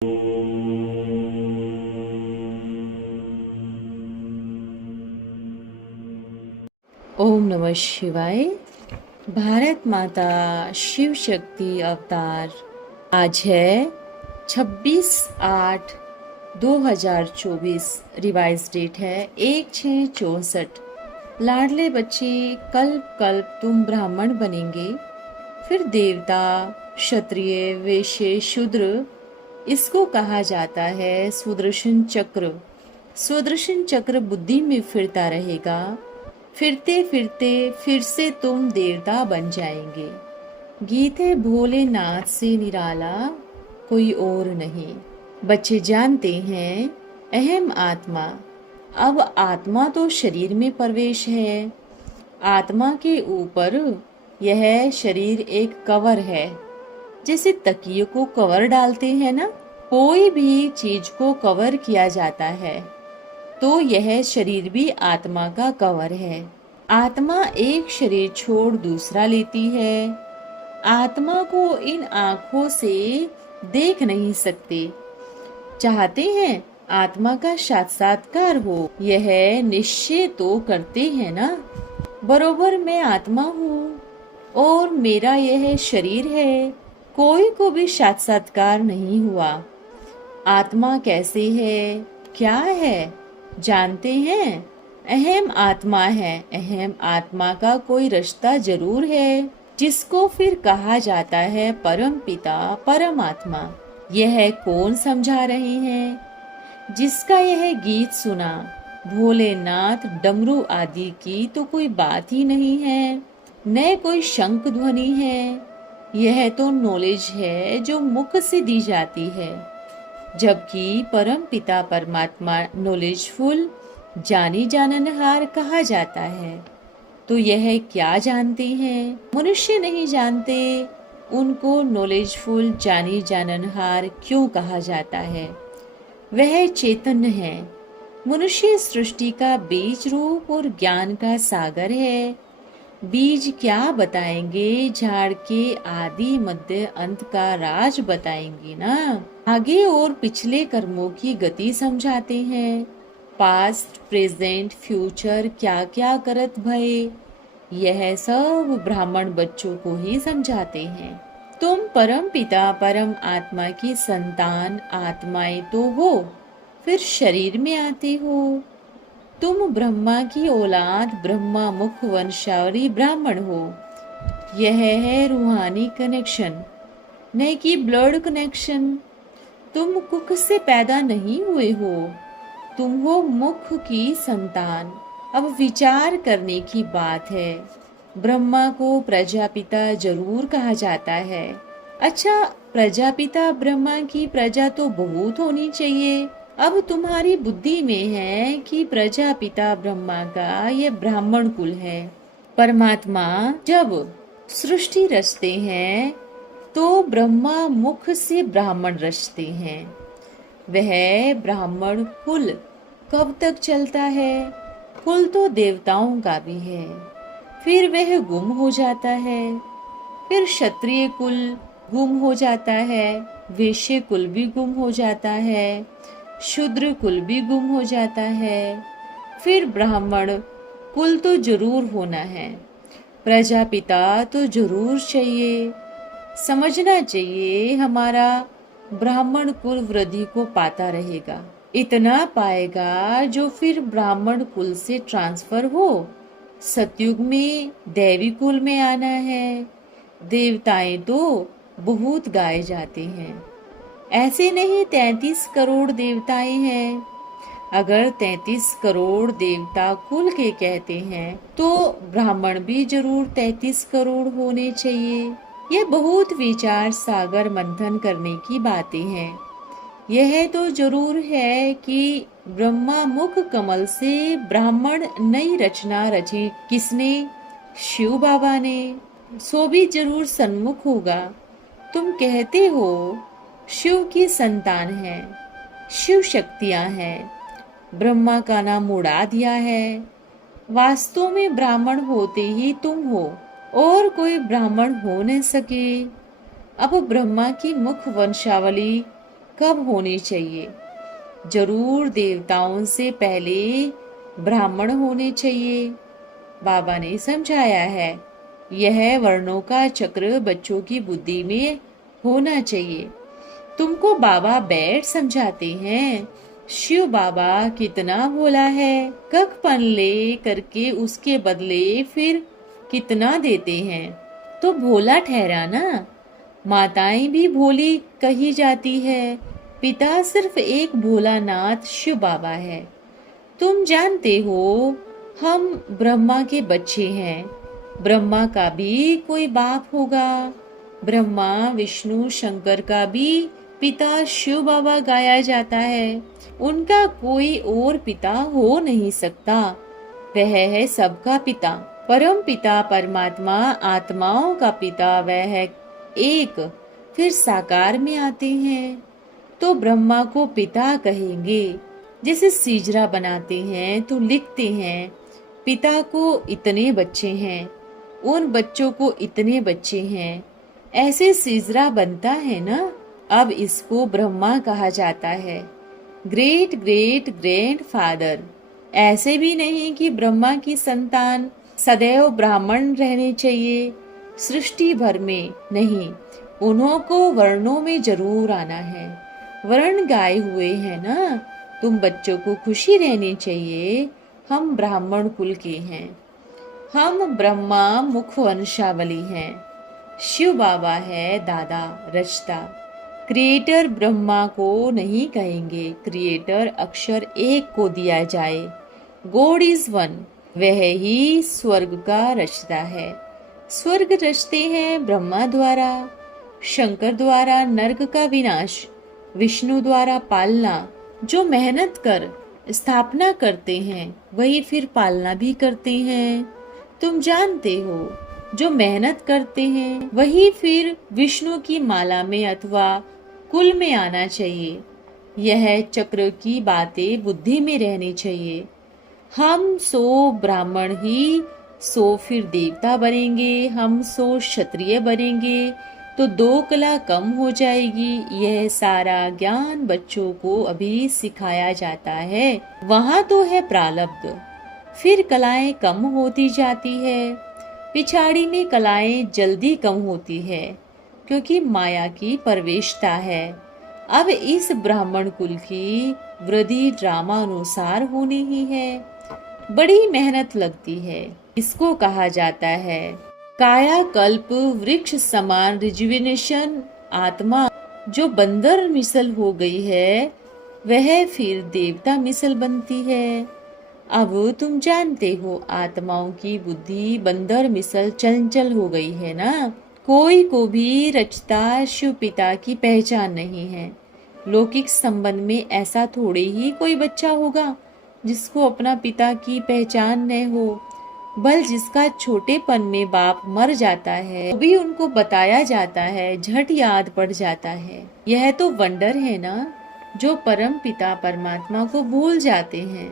ओम नमः शिवाय। भारत माता शिव शक्ति अवतार। आज है 26/8/2024। रिवाइज डेट है 1664। लाडले बच्चे, कल्प कल्प तुम ब्राह्मण बनेंगे, फिर देवता, क्षत्रिय, वैश्य, शूद्र। इसको कहा जाता है सुदर्शन चक्र। सुदर्शन चक्र बुद्धि में फिरता रहेगा। फिरते फिरते फिर से तुम देवता बन जाएंगे। गीत है भोलेनाथ से निराला कोई और नहीं। बच्चे जानते हैं अहम आत्मा। अब आत्मा तो शरीर में प्रवेश है। आत्मा के ऊपर यह शरीर एक कवर है। जैसे तकिए को कवर डालते हैं ना, कोई भी चीज को कवर किया जाता है तो यह शरीर भी आत्मा का कवर है। आत्मा एक शरीर छोड़ दूसरा लेती है। आत्मा को इन आँखों से देख नहीं सकते। चाहते हैं आत्मा का साक्षात्कार हो, यह निश्चय तो करते हैं ना, बरोबर मैं आत्मा हूँ और मेरा यह शरीर है। कोई को भी साक्षात्कार नहीं हुआ। आत्मा कैसे है, क्या है जानते हैं? अहम आत्मा है। अहम आत्मा का कोई रास्ता जरूर है, जिसको फिर कहा जाता है परम पिता परमात्मा। यह कौन समझा रहे हैं? जिसका यह गीत सुना, भोलेनाथ डमरू आदि की तो कोई बात ही नहीं है, न कोई शंख ध्वनि है। यह तो नॉलेज है जो मुख से दी जाती है, जबकि परम पिता परमात्मा नॉलेजफुल, जानी जाननहार कहा जाता है। तो यह क्या जानते हैं? मनुष्य नहीं जानते। उनको नॉलेजफुल, जानी जाननहार क्यों कहा जाता है? वह चैतन्य है। मनुष्य सृष्टि का बीज रूप और ज्ञान का सागर है। बीज क्या बताएंगे, झाड़ के आदि मध्य अंत का राज बताएंगे ना। आगे और पिछले कर्मों की गति समझाते हैं। पास्ट, प्रेजेंट, फ्यूचर क्या क्या करत भये, यह सब ब्राह्मण बच्चों को ही समझाते हैं। तुम परम पिता परम आत्मा की संतान आत्माएं तो हो, फिर शरीर में आते हो। तुम ब्रह्मा की औलाद, ब्रह्मा मुख वंशावली ब्राह्मण हो। यह है रूहानी कनेक्शन, न कि ब्लड कनेक्शन। तुम कुख से पैदा नहीं हुए हो, तुम हो मुख की संतान। अब विचार करने की बात है। ब्रह्मा को प्रजापिता जरूर कहा जाता है। अच्छा, प्रजापिता ब्रह्मा की प्रजा तो बहुत होनी चाहिए। अब तुम्हारी बुद्धि में है कि प्रजापिता ब्रह्मा का ये ब्राह्मण कुल है। परमात्मा जब सृष्टि रचते हैं तो ब्रह्मा मुख से ब्राह्मण रचते हैं। वह ब्राह्मण कुल कब तक चलता है? कुल तो देवताओं का भी है, फिर वह गुम हो जाता है। फिर क्षत्रिय कुल गुम हो जाता है, वैश्य कुल भी गुम हो जाता है, शूद्र कुल भी गुम हो जाता है। फिर ब्राह्मण कुल तो जरूर होना है। प्रजापिता तो जरूर चाहिए। समझना चाहिए हमारा ब्राह्मण कुल वृद्धि को पाता रहेगा। इतना पाएगा जो फिर ब्राह्मण कुल से ट्रांसफर हो। सतयुग में दैवी कुल में आना है। देवताएं तो बहुत गाए जाते हैं। ऐसे नहीं 33 करोड़ देवताएं हैं। अगर 33 करोड़ देवता कुल के कहते हैं तो ब्राह्मण भी जरूर 33 करोड़ होने चाहिए। ये बहुत विचार सागर मंथन करने की बातें हैं। यह तो जरूर है कि ब्रह्मा मुख कमल से ब्राह्मण नई रचना रची किसने? शिव बाबा ने। सो भी जरूर सन्मुख होगा। तुम कहते हो शिव की संतान है, शिव शक्तियां हैं, ब्रह्मा का नाम उड़ा दिया है। वास्तव में ब्राह्मण होते ही तुम हो, और कोई ब्राह्मण हो न सके। अब ब्रह्मा की मुख वंशावली कब होनी चाहिए? जरूर देवताओं से पहले ब्राह्मण होने चाहिए। बाबा ने समझाया है, यह वर्णों का चक्र बच्चों की बुद्धि में होना चाहिए। तुमको बाबा बैठ समझाते हैं, शिव बाबा कितना भोला है, कख पन ले करके उसके बदले फिर कितना देते हैं, तो भोला ठहरा ना। माताएं भी भोली कही जाती है, पिता सिर्फ एक भोलानाथ शिव बाबा है। तुम जानते हो हम ब्रह्मा के बच्चे हैं, ब्रह्मा का भी कोई बाप होगा। ब्रह्मा विष्णु शंकर का भी पिता शिव बाबा गाया जाता है। उनका कोई और पिता हो नहीं सकता, वह है सबका पिता। परम पिता परमात्मा आत्माओं का पिता, वह है एक, फिर साकार में आते हैं तो ब्रह्मा को पिता कहेंगे। जैसे सीजरा बनाते हैं तो लिखते हैं पिता को इतने बच्चे हैं, उन बच्चों को इतने बच्चे हैं, ऐसे सीजरा बनता है ना। अब इसको ब्रह्मा कहा जाता है, ग्रेट ग्रेट ग्रैंड फादर। ऐसे भी नहीं कि ब्रह्मा की संतान सदैव ब्राह्मण रहने चाहिए सृष्टि भर में, नहीं, उन्हों को वर्णों में जरूर आना है। वर्ण गाए हुए हैं ना, तुम बच्चों को खुशी रहनी चाहिए, हम ब्राह्मण कुल के हैं, हम ब्रह्मा मुख वंशावली हैं। शिव बाबा है दादा रचता। क्रिएटर ब्रह्मा को नहीं कहेंगे, क्रिएटर अक्षर एक को दिया जाए। गॉड इज वन, वह ही स्वर्ग का रचता है। स्वर्ग रचते हैं ब्रह्मा द्वारा, शंकर द्वारा नरक का विनाश, विष्णु द्वारा पालना। जो मेहनत कर स्थापना करते हैं वही फिर पालना भी करते हैं। तुम जानते हो जो मेहनत करते हैं वही फिर विष्णु की माला में अथवा कुल में आना चाहिए। यह चक्र की बातें बुद्धि में रहनी चाहिए। हम सो ब्राह्मण ही सो फिर देवता बनेंगे, हम सो क्षत्रिय बनेंगे तो 2 कला कम हो जाएगी। यह सारा ज्ञान बच्चों को अभी सिखाया जाता है। वहाँ तो है प्रारब्ध, फिर कलाएं कम होती जाती है। पिछाड़ी में कलाएं जल्दी कम होती है क्योंकि माया की प्रवेशता है। अब इस ब्राह्मण कुल की वृद्धि ड्रामा अनुसार होनी ही है। बड़ी मेहनत लगती है। इसको कहा जाता है कायाकल्प वृक्ष समान रिजुविनेशन। आत्मा जो बंदर मिसल हो गई है वह फिर देवता मिसल बनती है। अब तुम जानते हो आत्माओं की बुद्धि बंदर मिसल चंचल हो गई है ना। कोई को भी रचता शिव पिता की पहचान नहीं है। लौकिक संबंध में ऐसा थोड़े ही कोई बच्चा होगा जिसको अपना पिता की पहचान न हो। बल जिसका छोटेपन में बाप मर जाता है भी उनको बताया जाता है, झट याद पड़ जाता है। यह तो वंडर है ना जो परम पिता परमात्मा को भूल जाते हैं।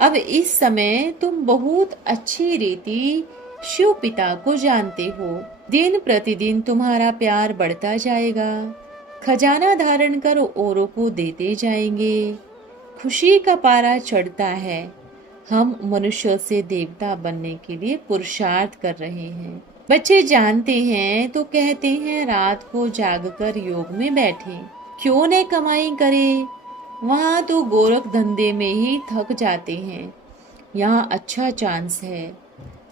अब इस समय तुम बहुत अच्छी रीति शिव पिता को जानते हो। दिन प्रतिदिन तुम्हारा प्यार बढ़ता जाएगा। खजाना धारण कर औरों को देते जाएंगे। खुशी का पारा चढ़ता है। हम मनुष्य से देवता बनने के लिए पुरुषार्थ कर रहे हैं। बच्चे जानते हैं तो कहते हैं रात को जागकर योग में बैठे, क्यों न कमाई करे। वहाँ तो गोरख धंधे में ही थक जाते हैं। यहाँ अच्छा चांस है।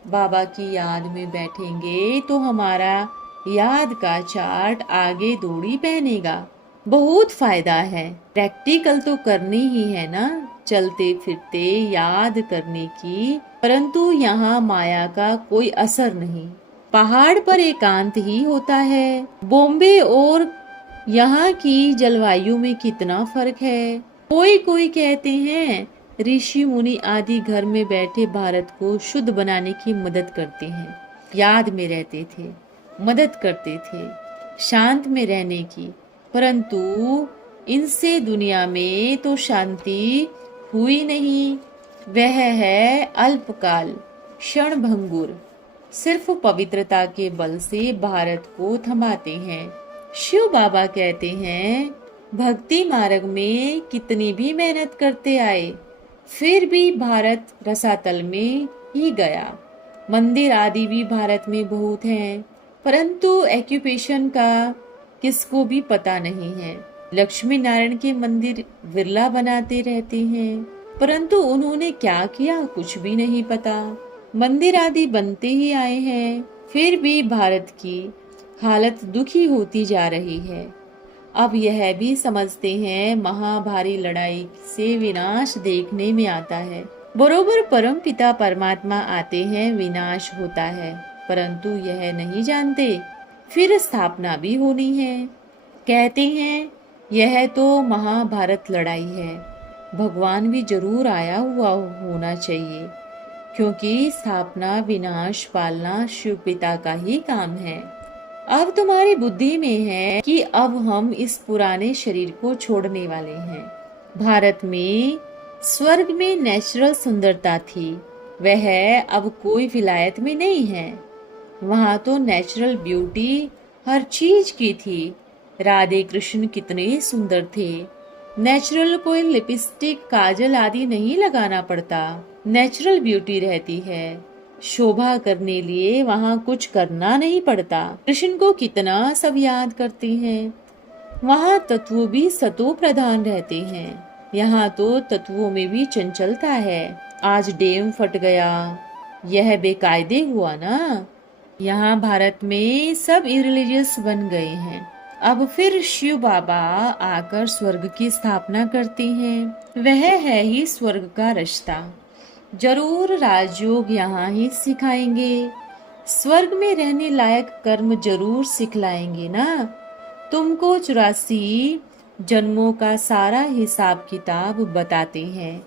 बाबा की याद में बैठेंगे तो हमारा याद का चार्ट आगे दौड़ी पहनेगा। बहुत फायदा है। प्रैक्टिकल तो करनी ही है ना, चलते फिरते याद करने की, परंतु यहाँ माया का कोई असर नहीं। पहाड़ पर एकांत ही होता है। बॉम्बे और यहाँ की जलवायु में कितना फर्क है। कोई कहते हैं ऋषि मुनि आदि घर में बैठे भारत को शुद्ध बनाने की मदद करते हैं। याद में रहते थे, मदद करते थे शांत में रहने की, परंतु इनसे दुनिया में तो शांति हुई नहीं। वह है अल्पकाल, क्षणभंगुर। सिर्फ पवित्रता के बल से भारत को थमाते हैं। शिव बाबा कहते हैं भक्ति मार्ग में कितनी भी मेहनत करते आए, फिर भी भारत रसातल में ही गया। मंदिर आदि भी भारत में बहुत हैं, परंतु एक्यूपेशन का किसको भी पता नहीं है। लक्ष्मी नारायण के मंदिर विरला बनाते रहते हैं, परंतु उन्होंने क्या किया कुछ भी नहीं पता। मंदिर आदि बनते ही आए हैं, फिर भी भारत की हालत दुखी होती जा रही है। अब यह भी समझते हैं महाभारी लड़ाई से विनाश देखने में आता है। बरोबर परम पिता परमात्मा आते हैं, विनाश होता है, परंतु यह नहीं जानते फिर स्थापना भी होनी है। कहते हैं यह तो महाभारत लड़ाई है, भगवान भी जरूर आया हुआ होना चाहिए, क्योंकि स्थापना विनाश पालना शिव पिता का ही काम है। अब तुम्हारी बुद्धि में है कि अब हम इस पुराने शरीर को छोड़ने वाले हैं। भारत में स्वर्ग में नेचुरल सुंदरता थी, वह अब कोई विलायत में नहीं है। वहाँ तो नेचुरल ब्यूटी हर चीज की थी। राधे कृष्ण कितने सुंदर थे। नेचुरल कोई लिपस्टिक काजल आदि नहीं लगाना पड़ता, नेचुरल ब्यूटी रहती है। शोभा करने लिए वहाँ कुछ करना नहीं पड़ता। कृष्ण को कितना सब याद करते हैं। वहाँ तत्व भी सतो प्रधान रहते हैं, यहाँ तो तत्वों में भी चंचलता है। आज डैम फट गया, यह बेकायदे हुआ ना। यहाँ भारत में सब इरिलीजियस बन गए हैं। अब फिर शिव बाबा आकर स्वर्ग की स्थापना करते हैं, वह है ही स्वर्ग का रास्ता। जरूर राजयोग यहाँ ही सिखाएंगे, स्वर्ग में रहने लायक कर्म जरूर सिखलाएंगे ना। तुमको 84 जन्मों का सारा हिसाब किताब बताते हैं।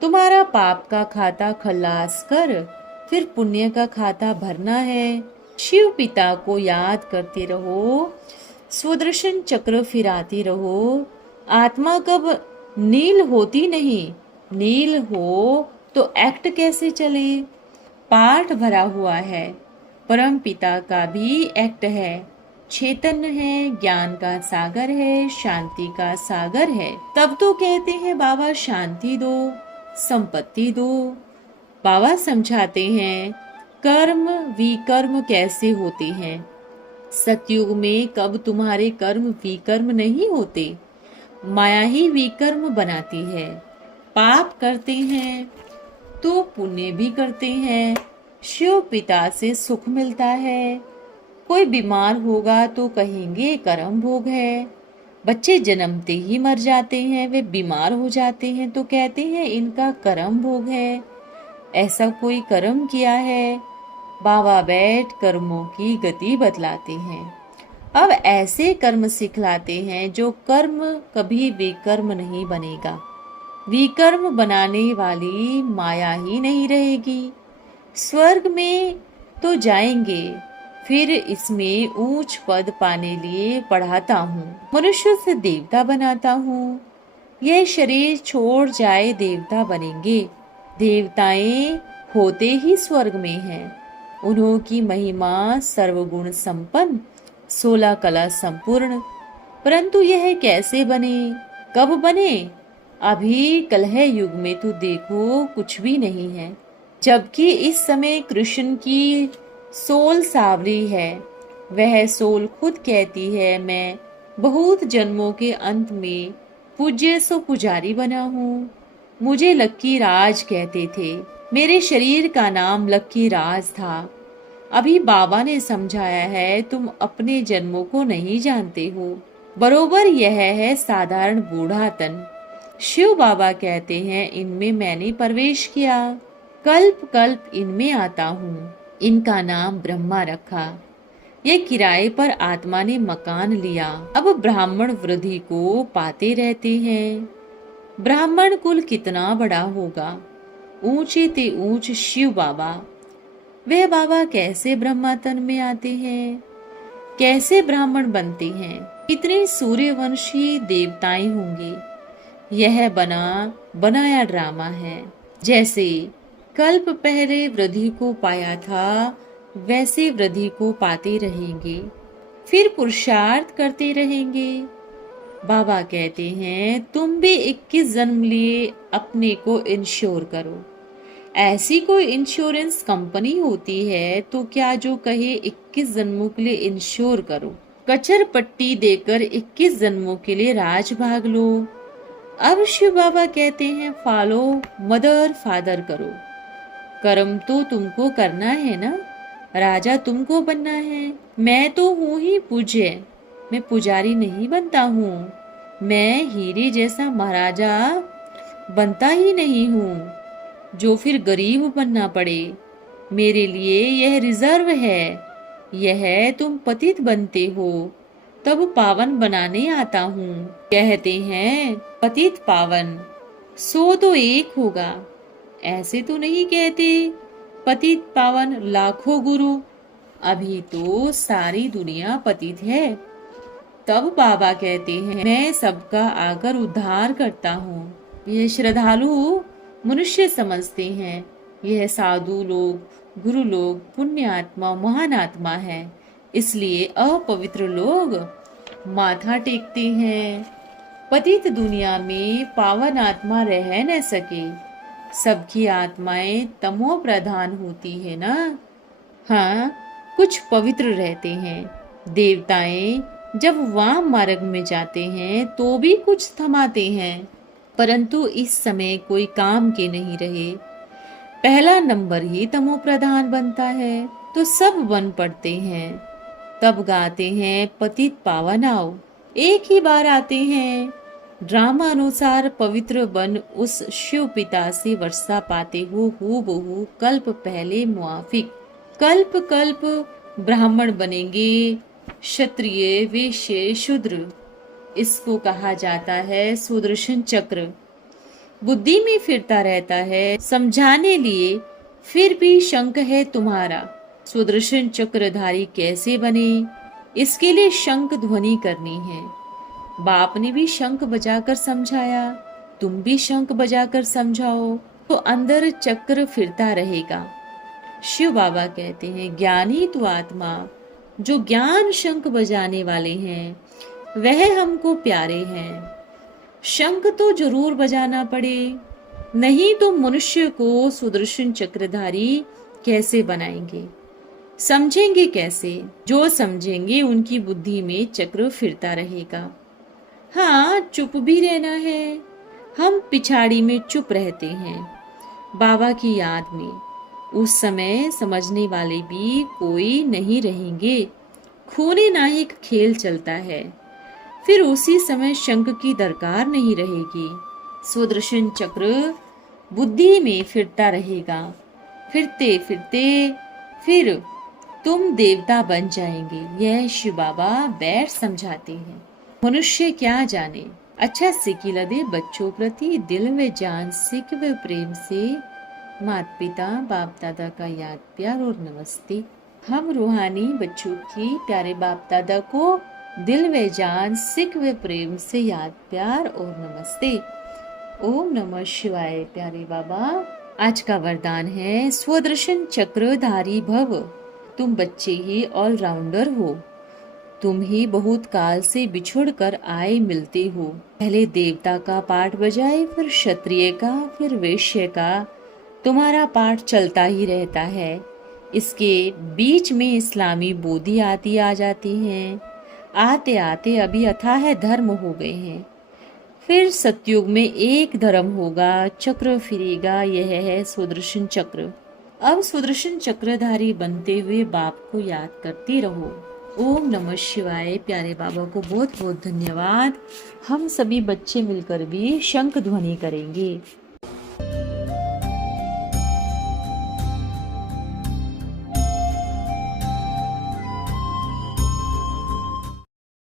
तुम्हारा पाप का खाता खल्लास कर फिर पुण्य का खाता भरना है। शिव पिता को याद करते रहो, सुदर्शन चक्र फिराते रहो। आत्मा कब नील होती नहीं, नील हो तो एक्ट कैसे चले। पाठ भरा हुआ है, परम पिता का भी एक्ट है। चैतन्य है, ज्ञान का सागर है, शांति का सागर है। तब तो कहते हैं बाबा शांति दो, संपत्ति दो। बाबा समझाते हैं कर्म विकर्म कैसे होते हैं। सतयुग में कब तुम्हारे कर्म विकर्म नहीं होते, माया ही विकर्म बनाती है। पाप करते हैं तो पुण्य भी करते हैं, शिव पिता से सुख मिलता है। कोई बीमार होगा तो कहेंगे कर्म भोग है। बच्चे जन्मते ही मर जाते हैं, वे बीमार हो जाते हैं तो कहते हैं इनका कर्म भोग है। ऐसा कोई कर्म किया है? बाबा बैठ कर्मों की गति बतलाते हैं। अब ऐसे कर्म सिखलाते हैं जो कर्म कभी बेकर्म नहीं बनेगा। विकर्म बनाने वाली माया ही नहीं रहेगी। स्वर्ग में तो जाएंगे, फिर इसमें ऊंच पद पाने लिए पढ़ाता हूँ, मनुष्य से देवता बनाता हूँ। यह शरीर छोड़ जाए देवता बनेंगे। देवताएं होते ही स्वर्ग में हैं। उन्हों की महिमा सर्वगुण संपन्न, 16 कला संपूर्ण। परंतु यह कैसे बने, कब बने? अभी कलह युग में तो देखो कुछ भी नहीं है, जबकि इस समय कृष्ण की सोल सावरी है। वह सोल खुद कहती है मैं बहुत जन्मों के अंत में पूज्य सो पुजारी बना हूँ। मुझे लक्की राज कहते थे, मेरे शरीर का नाम लक्की राज था। अभी बाबा ने समझाया है तुम अपने जन्मों को नहीं जानते हो। बरोबर यह है साधारण बूढ़ातन। शिव बाबा कहते हैं इनमें मैंने प्रवेश किया, कल्प कल्प इनमें आता हूँ। इनका नाम ब्रह्मा रखा। ये किराए पर आत्मा ने मकान लिया। अब ब्राह्मण वृद्धि को पाते रहते हैं। ब्राह्मण कुल कितना बड़ा होगा, ऊंचे ते ऊंच शिव बाबा। वे बाबा कैसे ब्रह्मातन में आते हैं, कैसे ब्राह्मण बनते हैं, कितने सूर्यवंशी देवताएं होंगे। यह बनाया ड्रामा है। जैसे कल्प पहले वृद्धि को पाया था, वैसे वृद्धि को पाते रहेंगे, फिर पुरुषार्थ करते रहेंगे। बाबा कहते हैं तुम भी 21 जन्म लिए अपने को इंश्योर करो। ऐसी कोई इंश्योरेंस कंपनी होती है तो क्या जो कहे 21 जन्मों के लिए इंश्योर करो। कचर पट्टी देकर 21 जन्मों के लिए राज भाग लो। अब शिव बाबा कहते हैं फॉलो मदर फादर करो। कर्म तो तुमको करना है ना, राजा तुमको बनना है। मैं तो हूँ ही पूज्य, मैं पुजारी नहीं बनता हूँ। मैं हीरे जैसा महाराजा बनता ही नहीं हूँ जो फिर गरीब बनना पड़े। मेरे लिए यह रिजर्व है। यह तुम पतित बनते हो तब पावन बनाने आता हूँ। कहते हैं पतित पावन 100 तो एक होगा, ऐसे तो नहीं कहते पतित पावन लाखों गुरु। अभी तो सारी दुनिया पतित है। तब बाबा कहते हैं मैं सबका आकर उद्धार करता हूँ। यह श्रद्धालु मनुष्य समझते हैं यह साधु लोग गुरु लोग पुण्य आत्मा महान आत्मा है, इसलिए अपवित्र लोग माथा टेकते हैं। पतित दुनिया में पावन आत्मा रह न सके। सबकी आत्माएं तमो प्रधान होती है ना। हाँ, कुछ पवित्र रहते हैं। देवताएं जब वाम मार्ग में जाते हैं तो भी कुछ थमाते हैं, परंतु इस समय कोई काम के नहीं रहे। पहला नंबर ही तमो प्रधान बनता है तो सब बन पड़ते हैं। तब गाते हैं पतित पावन आओ। एक ही बार आते हैं। ड्रामा अनुसार पवित्र बन उस शिव पिता से वर्षा पाते हो बहु कल्प पहले मुआफिक। कल्प कल्प ब्राह्मण बनेंगे, क्षत्रिय वैश्य शूद्र। इसको कहा जाता है सुदर्शन चक्र। बुद्धि में फिरता रहता है समझाने लिए, फिर भी शंक है तुम्हारा। सुदर्शन चक्रधारी कैसे बने, इसके लिए शंख ध्वनि करनी है। बाप ने भी शंख बजाकर समझाया, तुम भी शंख बजाकर समझाओ तो अंदर चक्र फिरता रहेगा। शिव बाबा कहते हैं ज्ञानी तू आत्मा, जो ज्ञान शंख बजाने वाले हैं वह हमको प्यारे हैं। शंख तो जरूर बजाना पड़े, नहीं तो मनुष्य को सुदर्शन चक्रधारी कैसे बनाएंगे, समझेंगे कैसे। जो समझेंगे उनकी बुद्धि में चक्र फिरता रहेगा। हाँ, चुप भी रहना है। हम पिछाड़ी में चुप रहते हैं बाबा की याद में। उस समय समझने वाले भी कोई नहीं रहेंगे। खूने नाहिक खेल चलता है, फिर उसी समय शंख की दरकार नहीं रहेगी। सुदर्शन चक्र बुद्धि में फिरता रहेगा। फिरते फिरते फिर तुम देवता बन जाएंगे। यह शिव बाबा बैठ समझाते हैं। मनुष्य क्या जाने। अच्छा सिकिला दे बच्चों प्रति दिल व जान सिख व प्रेम से माता पिता बाप दादा का याद प्यार और नमस्ते। हम रूहानी बच्चों की प्यारे बाप दादा को दिल व जान सिख व प्रेम से याद प्यार और नमस्ते। ओम नमः शिवाय। प्यारे बाबा, आज का वरदान है स्वदर्शन चक्रधारी भव। तुम बच्चे ही ऑलराउंडर हो। तुम ही बहुत काल से बिछुड़ कर आए मिलते हो। पहले देवता का पाठ बजाए, फिर क्षत्रिय का, फिर वैश्य का। तुम्हारा पाठ चलता ही रहता है। इसके बीच में इस्लामी बोधी आती आ जाती हैं। आते आते अभी अथाह धर्म हो गए हैं। फिर सतयुग में एक धर्म होगा, चक्र फिरेगा। यह है सुदर्शन चक्र। अब सुदर्शन चक्रधारी बनते हुए बाप को याद करती रहो। ओम नमः शिवाय। प्यारे बाबा को बहुत बहुत धन्यवाद। हम सभी बच्चे मिलकर भी शंख ध्वनि करेंगे।